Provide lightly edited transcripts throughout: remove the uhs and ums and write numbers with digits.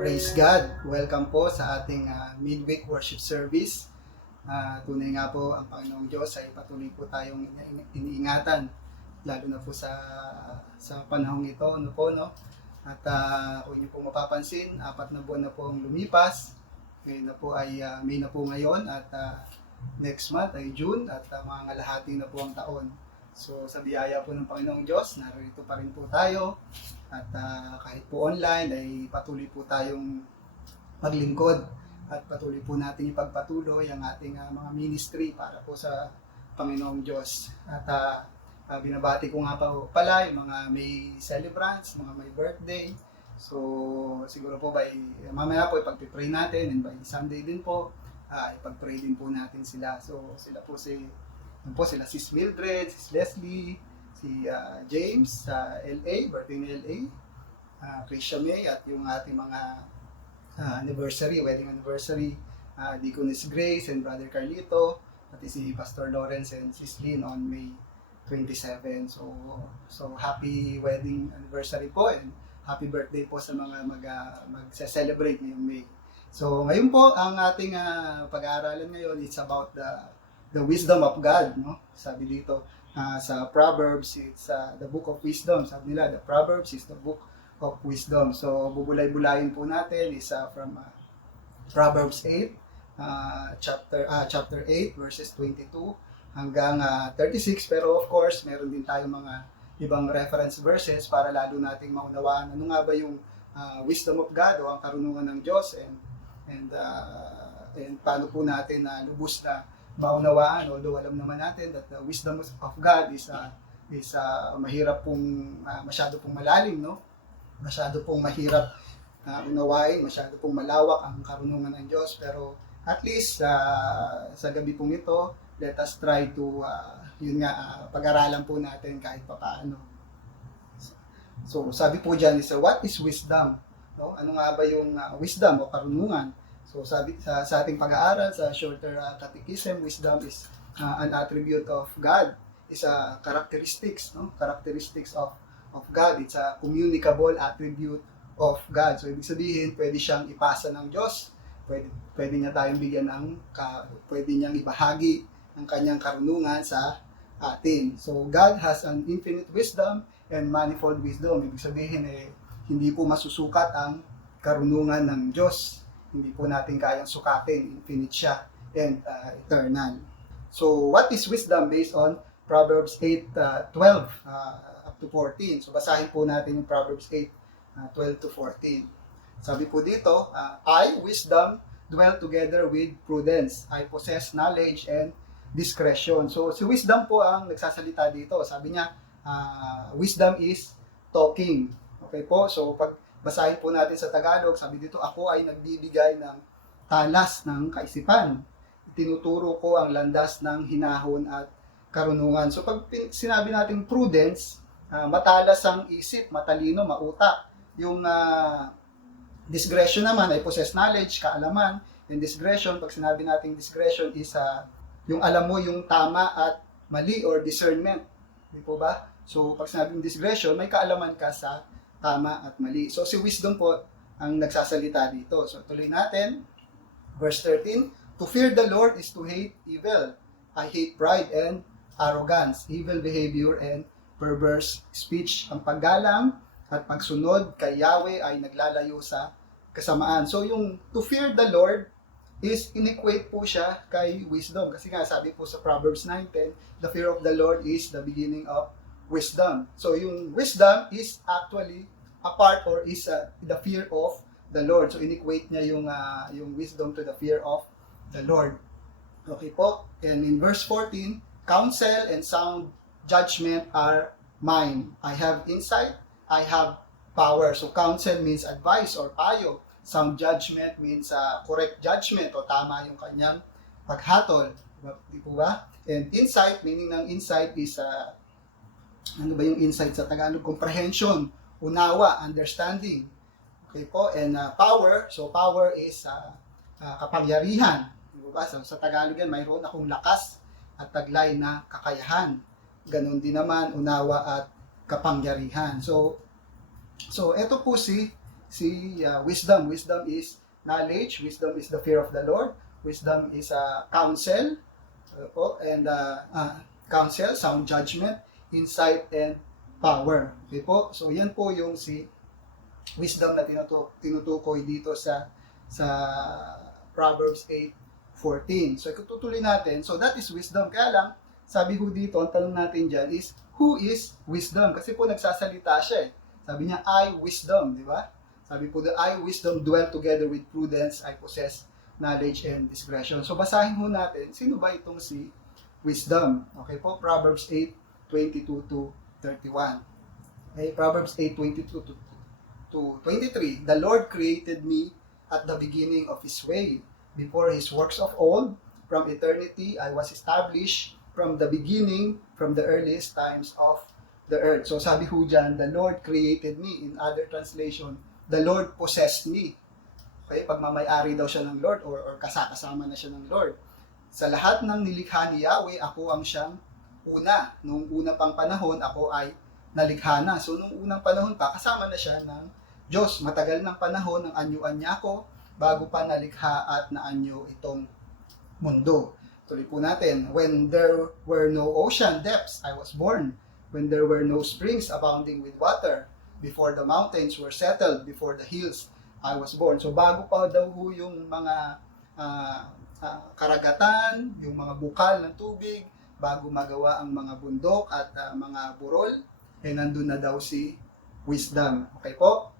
Praise God! Welcome po sa ating midweek worship service. Tunay nga po ang Panginoong Diyos ay patuloy po tayong iniingatan, lalo na po sa panahong ito, ano po, no? At kung inyo po mapapansin, 4 na buwan na po ang lumipas. Ngayon na po ay May na po ngayon at next month ay June at mga ngalahati na po ang taon. So sa biyaya po ng Panginoong Diyos, narito pa rin po tayo. At kahit po online ay patuloy po tayong maglingkod at patuloy po natin ipagpatuloy ang ating mga ministry para po sa Panginoong Diyos. At binabati ko nga po pala yung mga may celebrants, mga may birthday. So siguro po mamaya po ipag-pray natin, and by Sunday din po ipag-pray din po natin sila. So sila po sila Sis Mildred, Sis Leslie, si James sa LA, birthday ni LA, Krisha May, at yung ating mga wedding anniversary, Deaconess Grace and Brother Carlito, at si Pastor Lawrence and Sis Lynn on May 27. So happy wedding anniversary po and happy birthday po sa mga magse-celebrate ngayong May. So ngayon po ang ating pag-aaralan ngayon is about the wisdom of God, no? Sabi dito sa Proverbs, it's the book of wisdom. Sabi nila, the Proverbs is the book of wisdom. So bubulay-bulayin po natin is from Proverbs 8, chapter 8 verses 22 hanggang 36. Pero of course, meron din tayong mga ibang reference verses para lalo nating maunawaan ano nga ba yung wisdom of God o ang karunungan ng Diyos, and paano po natin lubos na maunawaan, although alam naman natin that the wisdom of God is mahirap pong masyado pong malalim, no? Masyado pong mahirap unawain, masyado pong malawak ang karunungan ng Diyos, pero at least sa gabi pong ito, let us try to pag-aralan po natin kahit papaano. So sabi po diyan is what is wisdom? No? Ano nga ba yung wisdom o karunungan? So sabi sa ating pag-aaral sa shorter catechism, wisdom is an attribute of God, is a characteristics, no? Characteristics of God. It's a communicable attribute of God. So ibig sabihin, pwede siyang ipasa ng Diyos, pwede niya tayong bigyan pwede niyang ibahagi ang kanyang karunungan sa atin. So God has an infinite wisdom and manifold wisdom. Ibig sabihin hindi po masusukat ang karunungan ng Diyos. Hindi po natin kayang sukatin, infinite siya and eternal. So what is wisdom based on Proverbs 8:12 up to 14? So basahin po natin yung Proverbs 8:12 to 14. Sabi po dito, I, wisdom, dwell together with prudence. I possess knowledge and discretion. So si wisdom po ang nagsasalita dito. Sabi niya, wisdom is talking. Okay po? So pag basahin po natin sa Tagalog, sabi dito, ako ay nagbibigay ng talas ng kaisipan. Tinuturo ko ang landas ng hinahon at karunungan. So pag sinabi natin prudence, matalas ang isip, matalino, mautak. Yung discretion naman ay possess knowledge, kaalaman. And discretion, pag sinabi natin discretion is yung alam mo yung tama at mali or discernment. Di po ba? So pag sinabing discretion, may kaalaman ka sa tama at mali. So si wisdom po ang nagsasalita dito. So tuloy natin. Verse 13, to fear the Lord is to hate evil. I hate pride and arrogance, evil behavior and perverse speech. Ang paggalang at pagsunod kay Yahweh ay naglalayo sa kasamaan. So yung to fear the Lord is inequate po siya kay wisdom. Kasi nga sabi po sa Proverbs 9:10, the fear of the Lord is the beginning of wisdom. So yung wisdom is actually a part or is the fear of the Lord. So inequate niya yung wisdom to the fear of the Lord. Okay po. And in verse 14, counsel and sound judgment are mine. I have insight, I have power. So counsel means advice or payo. Sound judgment means correct judgment o tama yung kanyang paghatol. Di po ba? And insight, meaning ng insight is ano ba yung insight sa Tagalog? Comprehension, unawa, understanding. Okay po? And power, so power is kapangyarihan. Diba? So, sa Tagalog yan, mayroon akong lakas at taglay na kakayahan. Ganon din naman, unawa at kapangyarihan. So eto po si wisdom. Wisdom is knowledge. Wisdom is the fear of the Lord. Wisdom is counsel, and counsel, sound judgment, insight, and power. Okay po? So yan po yung si wisdom na tinutukoy dito sa Proverbs 8:14. So itutuloy natin. So that is wisdom. Kaya lang, sabi ko dito, ang tanong natin dyan is, who is wisdom? Kasi po nagsasalita siya eh. Sabi niya, I wisdom, di ba? Sabi po, the I wisdom dwell together with prudence, I possess knowledge and discretion. So basahin ho natin, sino ba itong si wisdom? Okay po, Proverbs 8:22 to 31. Okay, Proverbs 8:22 to 23. The Lord created me at the beginning of His way, before His works of old. From eternity I was established, from the beginning, from the earliest times of the earth. So sabi ho dyan, the Lord created me. In other translation, the Lord possessed me. Okay, pagmamayari daw siya ng Lord, or kasama na siya ng Lord. Sa lahat ng nilikha ni Yahweh, ako ang siyang una. Noong una pang panahon, ako ay nalikha na. So, noong unang panahon pa, kasama na siya ng Diyos. Matagal ng panahon, ng anyuan niya ako, bago pa nalikha at naanyo itong mundo. Tuloy po natin. When there were no ocean depths, I was born. When there were no springs abounding with water, before the mountains were settled, before the hills, I was born. So, bago pa daw ho yung mga karagatan, yung mga bukal ng tubig, bago magawa ang mga bundok at mga burol, nandun na daw si wisdom. Okay po?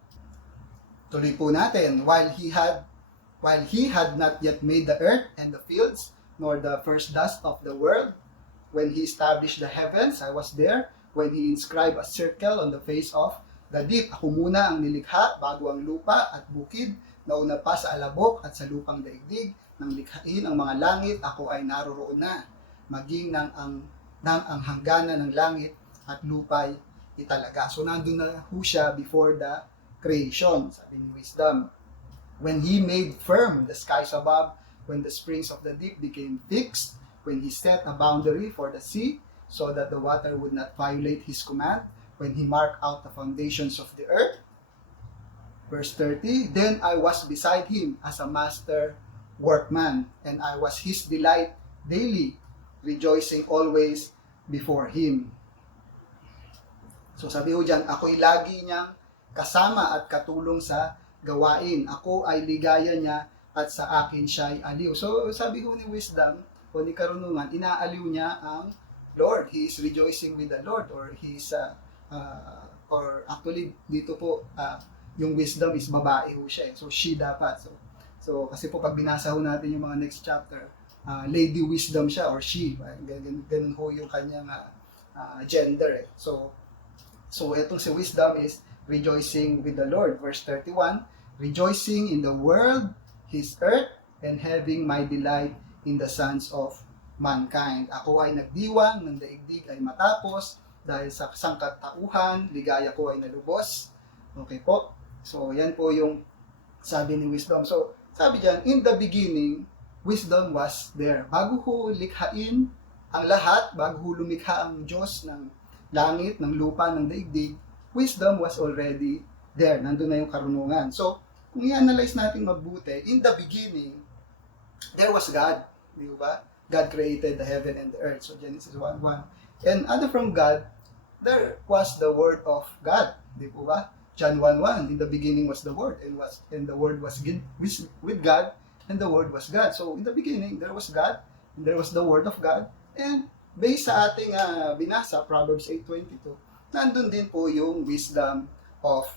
Tuloy po natin. While he had not yet made the earth and the fields, nor the first dust of the world, when he established the heavens, I was there. When he inscribed a circle on the face of the deep, ako muna ang nilikha bago ang lupa at bukid, nauna pa sa alabok at sa lupang daigdig, nang likhain ang mga langit, ako ay naroroon na, maging ang hangganan ng langit at lupa'y italaga. So nandun na ho siya before the creation, sabi ni wisdom. When he made firm the skies above, when the springs of the deep became fixed, when he set a boundary for the sea, so that the water would not violate his command, when he marked out the foundations of the earth. Verse 30, then I was beside him as a master workman, and I was his delight daily, rejoicing always before him. So sabi ho dyan, ako'y lagi niyang kasama at katulong sa gawain. Ako ay ligaya niya at sa akin siya'y aliw. So sabi ho ni wisdom o ni karunungan, inaaliw niya ang Lord. He is rejoicing with the Lord, or he is or actually dito po yung wisdom is babae ho siya. So she dapat. So kasi po pag binasa ho natin yung mga next chapter, lady wisdom siya or she. Ganun ho yung kanyang gender. So etong si wisdom is rejoicing with the Lord. Verse 31, rejoicing in the world, His earth, and having my delight in the sons of mankind. Ako ay nagdiwang, ng daigdig ay matapos, dahil sa sangkatauhan, ligaya ko ay nalubos. Okay po? So, yan po yung sabi ni wisdom. So, sabi dyan, in the beginning, wisdom was there. Bago ho likhain ang lahat, bago ho lumikha ang Diyos ng langit, ng lupa, ng daigdig, wisdom was already there. Nandun na yung karunungan. So, kung i-analyze natin mabuti, in the beginning, there was God. Di ba? God created the heaven and the earth. So, Genesis 1:1. And other from God, there was the Word of God. Di po ba? John 1:1, in the beginning was the Word, and the Word was with God, and the Word was God. So, in the beginning, there was God, and there was the Word of God, and based sa ating binasa, Proverbs 8:22, nandun din po yung wisdom of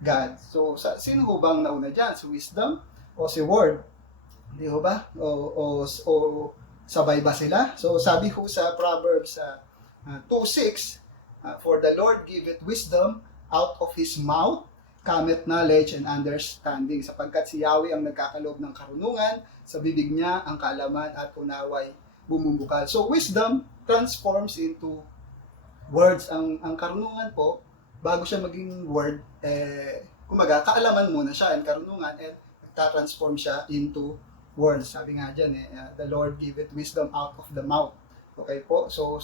God. So, sino ho bang nauna dyan? Si wisdom o si Word? Di ho ba? O sabay ba sila? So, sabi ho sa Proverbs 2:6, for the Lord giveth wisdom, out of His mouth cometh knowledge and understanding. Sapagkat si Yahweh ang nagkakaloob ng karunungan, sa bibig niya ang kaalaman at unaway bumubukal. So, wisdom transforms into words. Ang karunungan po, bago siya maging word, kumaga, kaalaman muna siya and karunungan, and nagtatransform siya into words. Sabi nga dyan, the Lord giveth wisdom out of the mouth. Okay po? So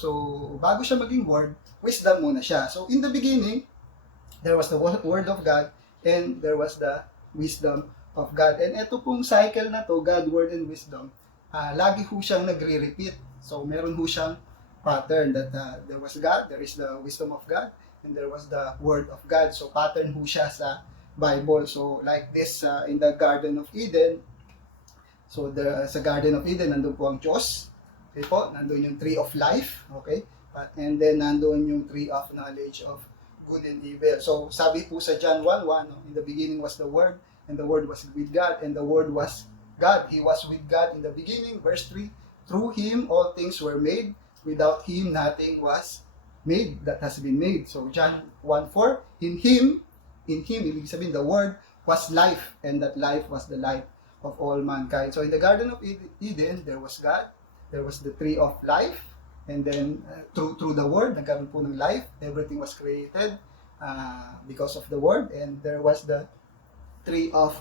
bago siya maging word, wisdom muna siya. So, in the beginning, there was the Word of God, and there was the wisdom of God. And ito pong cycle na to, God, Word, and Wisdom, lagi ho siyang nagre-repeat. So, meron ho siyang pattern that there was God, there is the wisdom of God, and there was the Word of God. So, pattern ho siya sa Bible. So, like this, in the Garden of Eden, so sa Garden of Eden, nandun po ang Diyos. Okay po, nandun yung tree of life. Okay? And then, nandun yung tree of knowledge of good and evil. So, sabi po sa John 1:1, no, in the beginning was the Word, and the Word was with God, and the Word was God. He was with God in the beginning. Verse 3, through Him all things were made. Without Him nothing was made that has been made. So, John 1:4, in Him, ibig sabihin, the Word was life, and that life was the light of all mankind. So, in the Garden of Eden, there was God, there was the tree of life, and then through the Word, nagkaroon po ng life. Everything was created because of the Word, and there was the tree of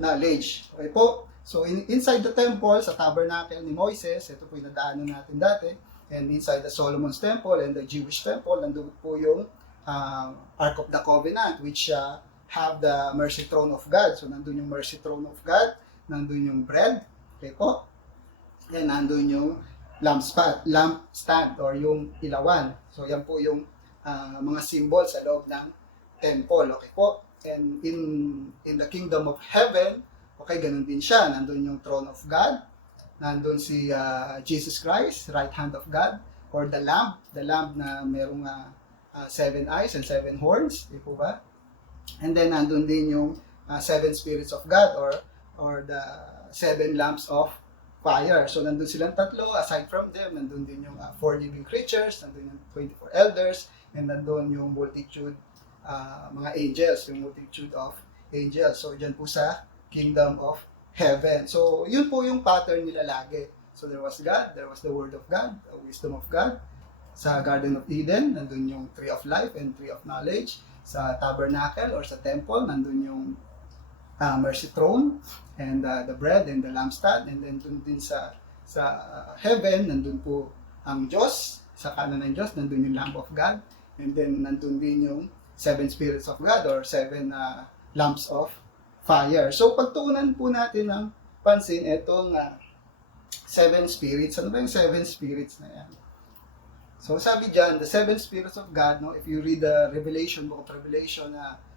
knowledge. Okay po? So, inside the temple, sa tabernacle ni Moises, ito po yung nadaanan natin dati, and inside the Solomon's temple and the Jewish temple, nandun po yung Ark of the Covenant, which have the mercy throne of God. So, nandun yung mercy throne of God, nandun yung bread, okay po? And nandun yung lampstand or yung ilawan. So, yan po yung mga symbol sa loob ng temple. Okay po? And in the kingdom of heaven, okay, ganun din siya. Nandun yung throne of God. Nandun si Jesus Christ, right hand of God. Or the lamb na merong 7 eyes and 7 horns. Di po ba? And then, nandun din yung 7 spirits of God or the 7 lamps of fire. So, nandun silang tatlo. Aside from them, nandun din yung 4 living creatures, nandun yung 24 elders, and nandun yung multitude, mga angels, yung multitude of angels. So, dyan po sa kingdom of heaven. So, yun po yung pattern nila lagi. So, there was God, there was the Word of God, the wisdom of God. Sa Garden of Eden, nandun yung tree of life and tree of knowledge. Sa tabernacle or sa temple, nandun yung mercy throne and the bread and the lampstand. And then dun din sa heaven, nandun po ang Diyos. Sa kanan ng Diyos, nandun yung Lamb of God. And then nandun din yung 7 spirits of God or 7 lamps of fire. So pagtuunan po natin ng pansin itong 7 spirits. Ano ba yung 7 spirits na yan? So sabi dyan, the 7 spirits of God, no, if you read the Revelation, book of Revelation,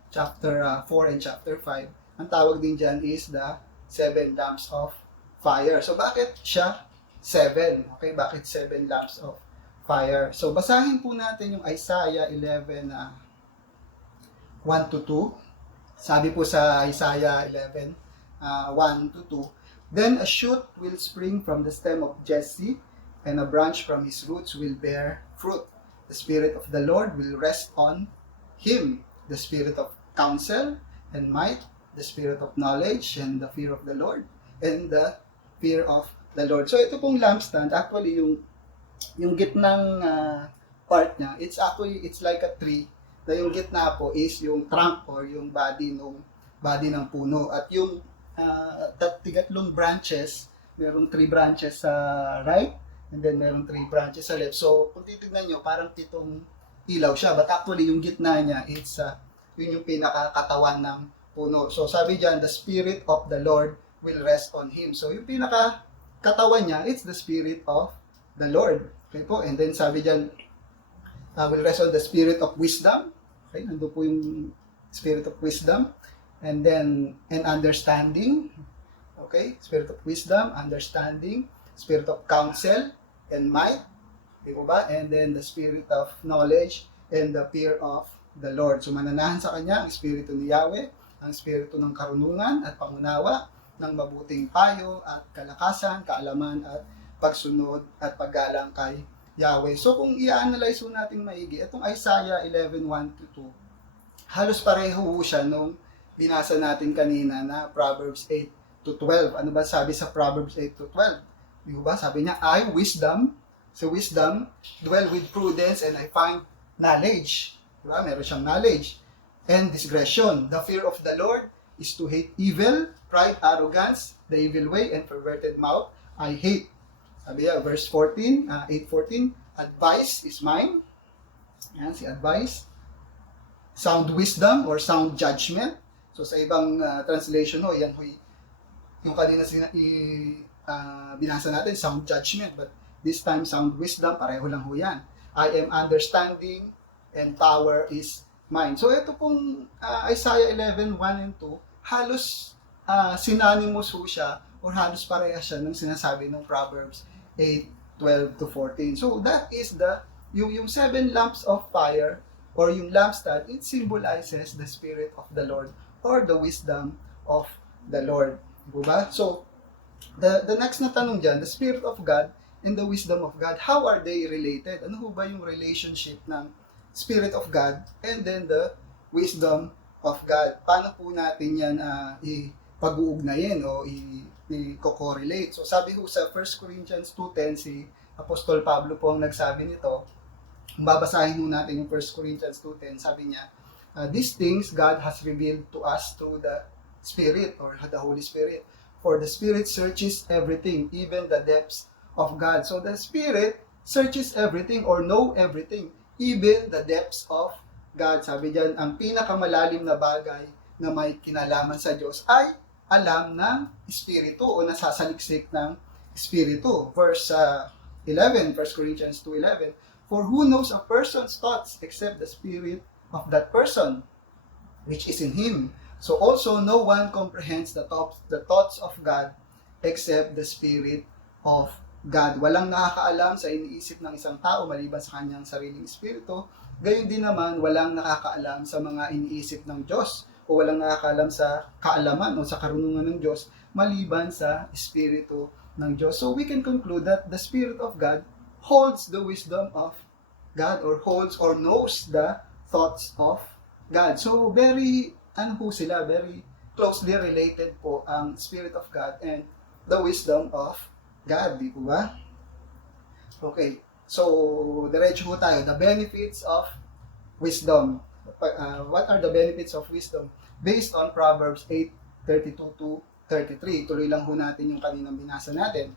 chapter 4 and chapter 5, ang tawag din dyan is the 7 lamps of fire. So bakit siya 7? Okay, bakit 7 lamps of fire? So basahin po natin yung Isaiah 11, 1 to 2. Sabi po sa Isaiah 11, 1 to 2, then a shoot will spring from the stem of Jesse, and a branch from his roots will bear fruit. The Spirit of the Lord will rest on him, the Spirit of counsel and might, the Spirit of knowledge and the fear of the Lord, and the fear of the Lord. So ito pong lampstand, actually yung gitnang part niya, it's like a tree, na yung gitna po is yung trunk or yung body ng puno. At yung tigatlong branches, merong 3 branches sa right, and then merong 3 branches sa left. So, kung titignan nyo, parang 7 ilaw siya. But actually, yung gitna niya, yun yung pinakakatawan ng puno. So, sabi dyan, the Spirit of the Lord will rest on him. So, yung pinakakatawan niya, it's the Spirit of the Lord. Okay po? And then, sabi dyan, will rest on the Spirit of wisdom. Okay? Nandun po yung Spirit of wisdom. And then, and understanding. Okay? Spirit of wisdom, understanding, Spirit of counsel, and might, di ba ba? And then the spirit of knowledge and the fear of the Lord. So mananahan sa kanya ang espiritu ni Yahweh, ang espiritu ng karunungan at pangunawa, ng mabuting payo at kalakasan, kaalaman at pagsunod at paggalang kay Yahweh. So kung i-analyze mo natin maigi, itong Isaiah 11:1 to 2, halos pareho siya nung binasa natin kanina na Proverbs 8 to 12. Ano ba sabi sa Proverbs 8 to 12? Di ba? Sabi niya, I, wisdom, so wisdom, dwell with prudence and I find knowledge. Di ba? Meron siyang knowledge. And discretion. The fear of the Lord is to hate evil, pride, arrogance, the evil way, and perverted mouth, I hate. Sabi niya, verse 14, 8:14, advice is mine. Yan, si advice. Sound wisdom or sound judgment. So sa ibang translation ho, yan ho, yung kanina binasa natin, sound judgment, but this time sound wisdom, pareho lang ho yan. I am understanding and power is mine. So ito pong Isaiah 11:1 and 2, halos synonymous ho siya or halos pareha siya ng sinasabi ng Proverbs 8:12 to 14. So that is yung seven lamps of fire or yung lampstand, it symbolizes the Spirit of the Lord or the wisdom of the Lord. Diba? So, the next na tanong dyan, the Spirit of God and the wisdom of God, how are they related? Ano ho ba yung relationship ng Spirit of God and then the wisdom of God? Paano po natin yan ipag-uugnayin o i-correlate? So, sabi ho sa 1 Corinthians 2:10, si Apostol Pablo po ang nagsabi nito. Babasahin ho natin yung 1 Corinthians 2:10. Sabi niya, these things God has revealed to us through the Spirit or the Holy Spirit. For the Spirit searches everything, even the depths of God. So the Spirit searches everything or know everything, even the depths of God. Sabi diyan, ang pinakamalalim na bagay na may kinalaman sa Diyos ay alam ng Espiritu o nasasaliksik ng Espiritu. Verse 11, 1 Corinthians 2:11. For who knows a person's thoughts except the spirit of that person, which is in him? So also no one comprehends the thoughts of God except the Spirit of God. Walang nakakaalam sa iniisip ng isang tao maliban sa kanyang sariling espiritu. Gayon din naman, walang nakakaalam sa mga iniisip ng Diyos o walang nakakaalam sa kaalaman o sa karunungan ng Diyos maliban sa espiritu ng Diyos. So we can conclude that the Spirit of God holds the wisdom of God or holds or knows the thoughts of God. So very very closely related po ang Spirit of God and the wisdom of God, di po ba? Okay, so diretso po tayo. The benefits of wisdom. What are the benefits of wisdom? Based on Proverbs 8:32 to 33. Tuloy lang ho natin yung kaninang binasa natin.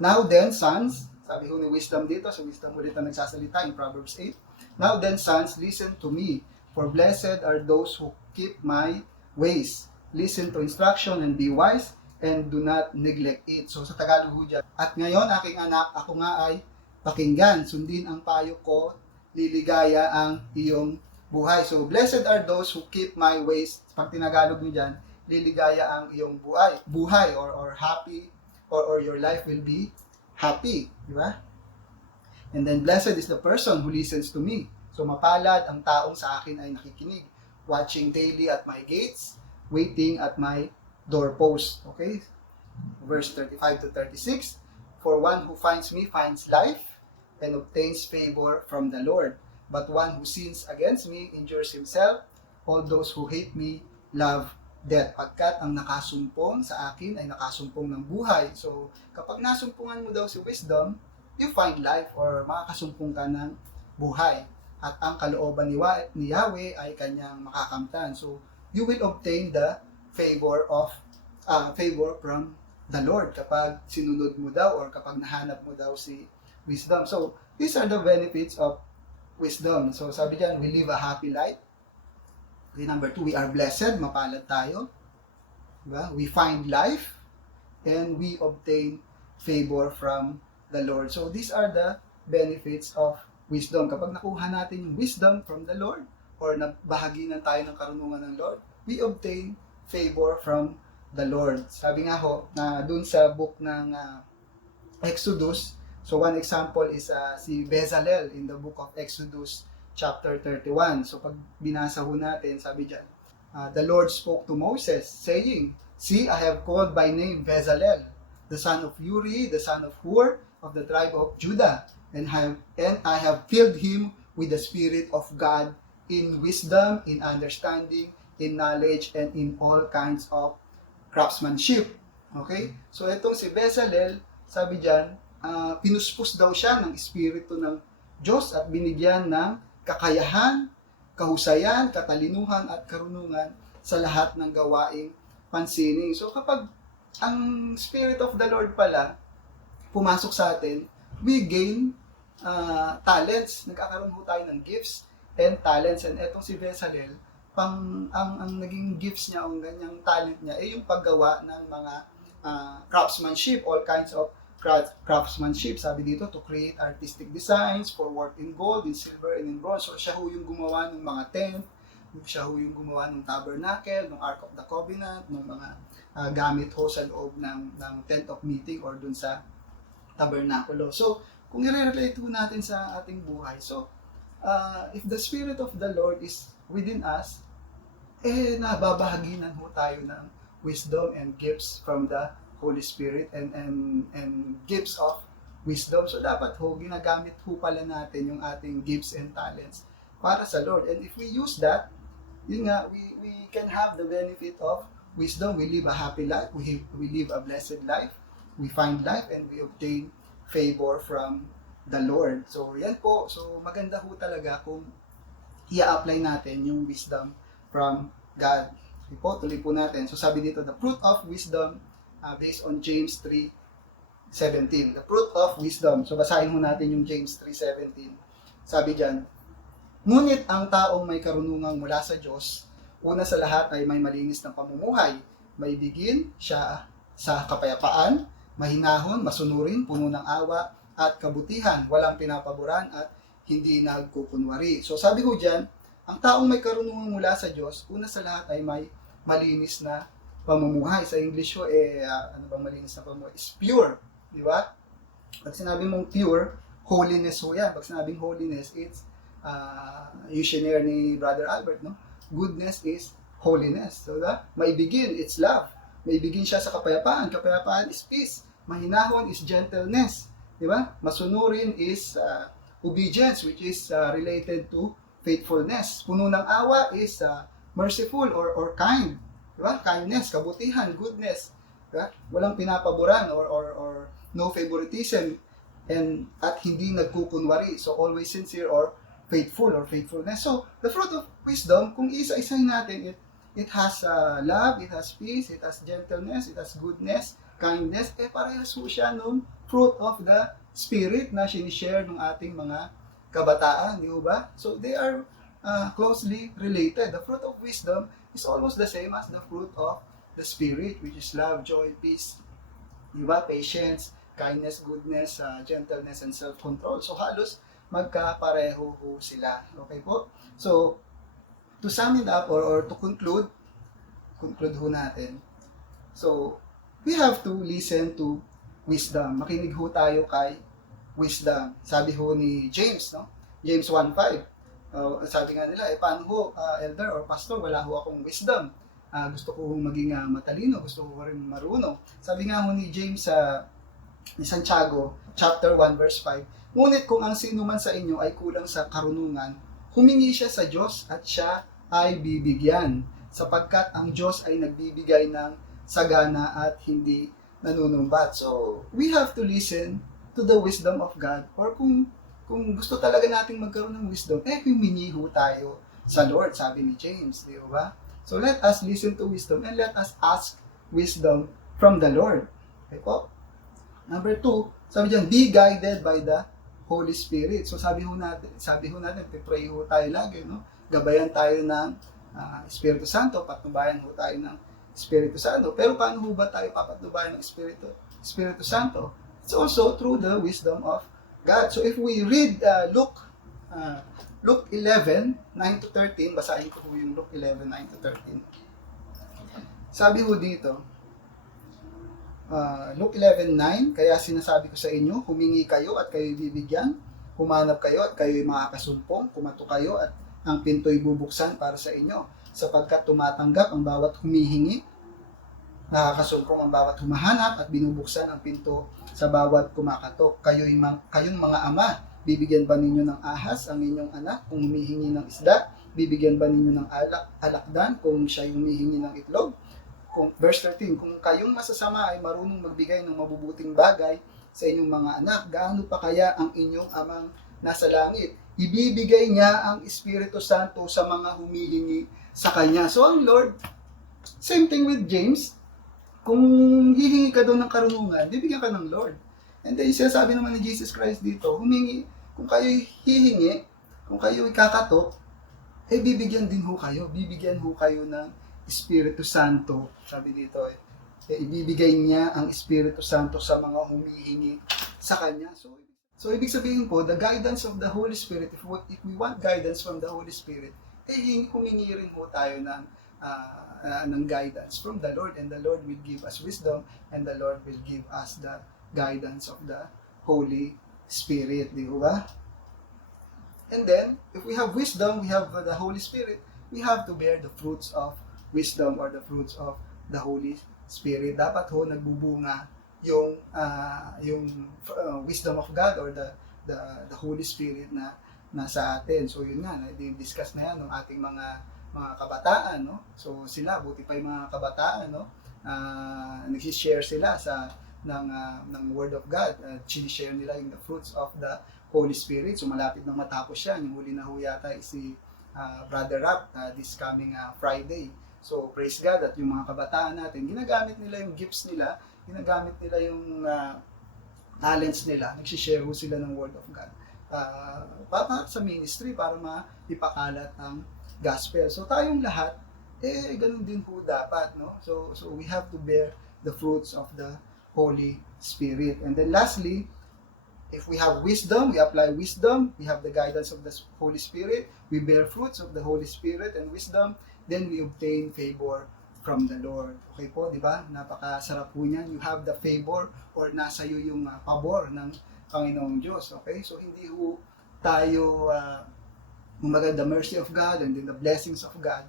Now then, sons, sabi ho ni wisdom dito, so wisdom ulit ang nagsasalita in Proverbs 8. Now then, sons, listen to me. For blessed are those who keep my ways. Listen to instruction and be wise, and do not neglect it. So sa Tagalog ho dyan, at ngayon aking anak, ako nga ay pakinggan, sundin ang payo ko, liligaya ang iyong buhay. So blessed are those who keep my ways. Pag tinagalog nyo dyan, liligaya ang iyong buhay or happy, or your life will be happy. Di ba? And then blessed is the person who listens to me. So mapalad ang taong sa akin ay nakikinig, watching daily at my gates, waiting at my doorpost. Okay? Verse 35 to 36. For one who finds me finds life and obtains favor from the Lord. But one who sins against me injures himself. All those who hate me love death. Pagkat ang nakasumpong sa akin ay nakasumpong ng buhay. So kapag nasumpungan mo daw si wisdom, you find life or makakasumpong ka ng buhay. At ang kalooban ni Yahweh ay kanyang makakamtan. So, you will obtain the favor from the Lord kapag sinunod mo daw or kapag nahanap mo daw si wisdom. So, these are the benefits of wisdom. So, sabi diyan, we live a happy life. Okay, number 2, we are blessed, mapalad tayo. Diba? We find life and we obtain favor from the Lord. So, these are the benefits of wisdom. Kapag nakuha natin yung wisdom from the Lord or nagbahaginan tayo ng karunungan ng Lord, we obtain favor from the Lord. Sabi nga ho, na dun sa book ng Exodus, so one example is si Bezalel in the book of Exodus chapter 31. So pag binasa ho natin, sabi dyan, the Lord spoke to Moses, saying, See, I have called by name Bezalel, the son of Uri, the son of Hur, of the tribe of Judah, and I have filled him with the Spirit of God in wisdom, in understanding, in knowledge, and in all kinds of craftsmanship. Okay? So itong si Bezalel, sabi dyan, pinuspos daw siya ng Espiritu ng Diyos at binigyan ng kakayahan, kahusayan, katalinuhan, at karunungan sa lahat ng gawaing pansining. So kapag ang Spirit of the Lord pala pumasok sa atin, we gain talents. Nagkakaroon ho tayo ng gifts and talents. And etong si Bezalel, ang naging gifts niya, ang ganyang talent niya, yung paggawa ng mga craftsmanship, all kinds of craftsmanship. Sabi dito, to create artistic designs for work in gold, in silver, and in bronze. So, siya ho yung gumawa ng mga tent, siya ho yung gumawa ng tabernacle, ng Ark of the Covenant, ng mga gamit ho sa loob ng tent of meeting or dun sa tabernakulo. So, kung i-relate ho natin sa ating buhay, so, if the Spirit of the Lord is within us, nababahaginan ho tayo ng wisdom and gifts from the Holy Spirit and gifts of wisdom. So dapat ho, ginagamit ho pala natin yung ating gifts and talents para sa Lord. And if we use that, yun nga, we can have the benefit of wisdom. We live a happy life. We live a blessed life. We find life and we obtain favor from the Lord. So yan po. So maganda ho talaga kung i-apply natin yung wisdom from God. Tuloy po natin. So sabi dito, the fruit of wisdom, based on James 3:17. The fruit of wisdom. So basahin mo natin yung James 3:17. Sabi diyan, ngunit ang taong may karunungang mula sa Diyos, una sa lahat ay may malinis na pamumuhay. May bigin siya sa kapayapaan, mahinahon, masunurin, puno ng awa at kabutihan, walang pinapaboran at hindi nagkukunwari. So sabi ko diyan, ang taong may karunungan mula sa Diyos, una sa lahat ay may malinis na pamumuhay. Sa English ho, ano bang malinis na pamumuhay? Is pure. Di ba? Pag sinabi mong pure, holiness ho yan. Pag sinabing holiness, it's, yung shinare ni Brother Albert, no? Goodness is holiness. So, may begin, it's love. May begin siya sa kapayapaan. Kapayapaan is peace. Mahinahon is gentleness. Di ba? Masunurin is obedience, which is related to faithfulness. Puno ng awa is merciful or kind. Diba? Kindness, kabutihan, goodness. Diba? Walang pinapaboran or no favoritism at hindi nagkukunwari. So always sincere or faithful or faithfulness. So the fruit of wisdom, kung isa-isahin natin, it has love, it has peace, it has gentleness, it has goodness, kindness. Parehas po siya nung fruit of the Spirit na sinishare ng ating mga kabataan, di ba? So they are closely related. The fruit of wisdom is almost the same as the fruit of the Spirit, which is love, joy, peace, di ba? Patience, kindness, goodness, gentleness, and self-control. So halos magkapareho ho sila. Okay po? So to sum it up or to conclude ho natin. So we have to listen to wisdom. Makinig ho tayo kay wisdom. Sabi ho ni James, no? James 1:5. Sabi nga nila, paano ho, elder or pastor, wala ho akong wisdom. Gusto ko maging matalino, gusto ko rin marunong. Sabi nga ho ni James ni Santiago, chapter 1, verse 5, ngunit kung ang sino man sa inyo ay kulang sa karunungan, humingi siya sa Diyos at siya ay bibigyan, sapagkat ang Diyos ay nagbibigay ng sagana at hindi nanunumbat. So, we have to listen to the wisdom of God, or kung gusto talaga nating magkaroon ng wisdom, humingi ho tayo sa Lord, sabi ni James, di ba? So let us listen to wisdom and let us ask wisdom from the Lord. Okay po? Number 2, sabi diyan, be guided by the Holy Spirit. So sabi ho natin, pray ho tayo lagi, no? Gabayan tayo ng Espiritu Santo, patnubayan ho tayo ng Espiritu Santo. Pero paano ho ba tayo papatnubayan ng Espiritu Santo? It's also through the wisdom of God. So if we read Luke 11, 9-13, basahin ko po yung Luke 11, 9-13. Sabi ho dito, Luke 11:9, kaya sinasabi ko sa inyo, humingi kayo at kayo bibigyan, humanap kayo at kayo makakasumpong, kumato kayo at ang pinto'y bubuksan para sa inyo, sapagkat tumatanggap ang bawat humihingi, nakakasumpong ang bawat humahanap at binubuksan ang pinto sa bawat kumakatok. Kayong mga ama, bibigyan ba ninyo ng ahas ang inyong anak kung humihingi ng isda? Bibigyan ba ninyo ng alakdan kung siya humihingi ng itlog? Verse 13, kung kayong masasama ay marunong magbigay ng mabubuting bagay sa inyong mga anak, gaano pa kaya ang inyong amang nasa langit? Ibibigay niya ang Espiritu Santo sa mga humihingi sa Kanya. So ang Lord, same thing with James, kung hihingi ka doon ng karunungan, bibigyan ka ng Lord. And then sinasabi naman ni Jesus Christ dito, humingi, kung kayo hihingi, kung kayo ikakatok, bibigyan din ho kayo. Bibigyan ho kayo ng Espiritu Santo. Sabi dito ibibigay niya ang Espiritu Santo sa mga humihingi sa Kanya. So ibig sabihin po, the guidance of the Holy Spirit, if we want guidance from the Holy Spirit, humingi rin ho tayo ng guidance from the Lord, and the Lord will give us wisdom, and the Lord will give us the guidance of the Holy Spirit. Di ba? And then, if we have wisdom, we have the Holy Spirit, we have to bear the fruits of wisdom or the fruits of the Holy Spirit. Dapat ho nagbubunga yung wisdom of God or the Holy Spirit na nasa atin. So yun nga, discuss na yan ng ating mga kabataan, no? So sila, buti pa yung mga kabataan, no? Nag-share sila ng Word of God. Sinishare nila yung the fruits of the Holy Spirit. So malapit nang matapos yan. Yung huli na ho yata is si Brother Rap this coming Friday. So praise God at yung mga kabataan natin, ginagamit nila yung gifts nila, ginagamit nila yung talents nila, nagsishare ho sila ng Word of God. Para sa ministry, para maipakalat ang gospel. So tayong lahat, ganun din po dapat, no? So we have to bear the fruits of the Holy Spirit. And then lastly, if we have wisdom, we apply wisdom, we have the guidance of the Holy Spirit, we bear fruits of the Holy Spirit and wisdom, then we obtain favor from the Lord. Okay po, di ba? Napakasarap po niyan. You have the favor or nasa iyo yung pabor ng Panginoong Diyos. Okay? So hindi ho tayo the mercy of God and then the blessings of God,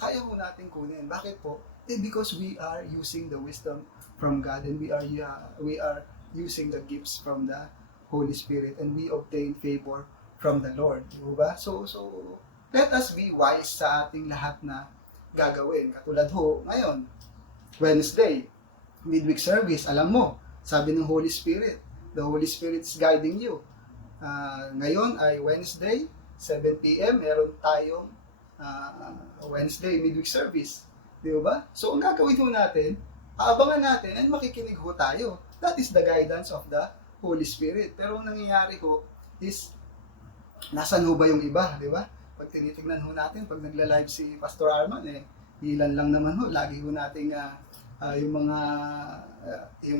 kaya ho natin kunin. Bakit po? Because we are using the wisdom from God and we are using the gifts from the Holy Spirit and we obtain favor from the Lord. Diba? So let us be wise sa ating lahat na gagawin. Katulad ho, ngayon, Wednesday, midweek service, alam mo, sabi ng Holy Spirit, the Holy Spirit is guiding you. Ngayon ay Wednesday, 7 p.m., meron tayong Wednesday midweek service. Di ba? So, ang gagawin ho natin, aabangan natin and makikinig ho tayo. That is the guidance of the Holy Spirit. Pero ang nangyayari ho is, nasan ho ba yung iba? Di ba? Pag tinitingnan ho natin, pag nagla-live si Pastor Arman, ilan lang naman ho. Lagi ho natin yung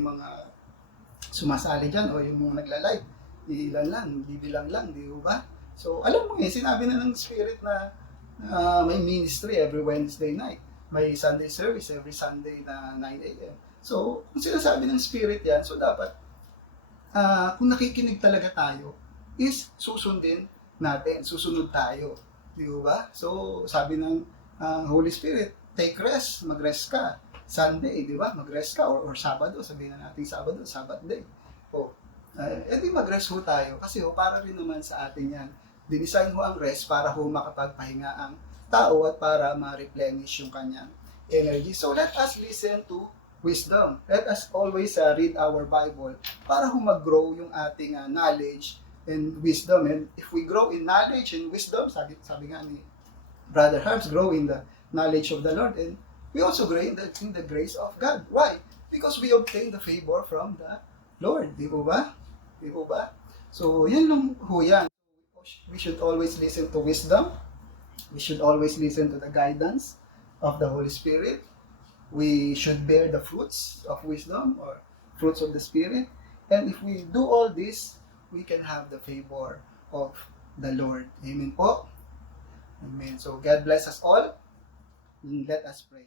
mga sumasali dyan o yung mga nagla-live. Ilan lang, bibilang lang, di ba? So, alam mo sinabi na ng Spirit na may ministry every Wednesday night. May Sunday service every Sunday na 9 a.m. So, kung sinasabi ng Spirit yan, so dapat, kung nakikinig talaga tayo, is susundin natin, susunod tayo. Di ba? So, sabi ng Holy Spirit, take rest, mag-rest ka. Sunday, di ba? Mag-rest ka. Or Sabado, sabihin na natin Sabado, Sabbath day. Di mag-rest ho tayo. Kasi para rin naman sa atin yan. Dinisign ho ang rest para ho makapagpahinga ang tao at para ma-replenish yung kanyang energy. So, let us listen to wisdom. Let us always read our Bible para ho mag-grow yung ating knowledge and wisdom. And if we grow in knowledge and wisdom, sabi nga ni Brother Harms, grow in the knowledge of the Lord, and we also grow in the grace of God. Why? Because we obtain the favor from the Lord. Di po ba? So, yan lang ho yan. We should always listen to wisdom. We should always listen to the guidance of the Holy Spirit. We should bear the fruits of wisdom or fruits of the Spirit. And if we do all this, we can have the favor of the Lord. Amen po. Amen. So God bless us all. Let us pray.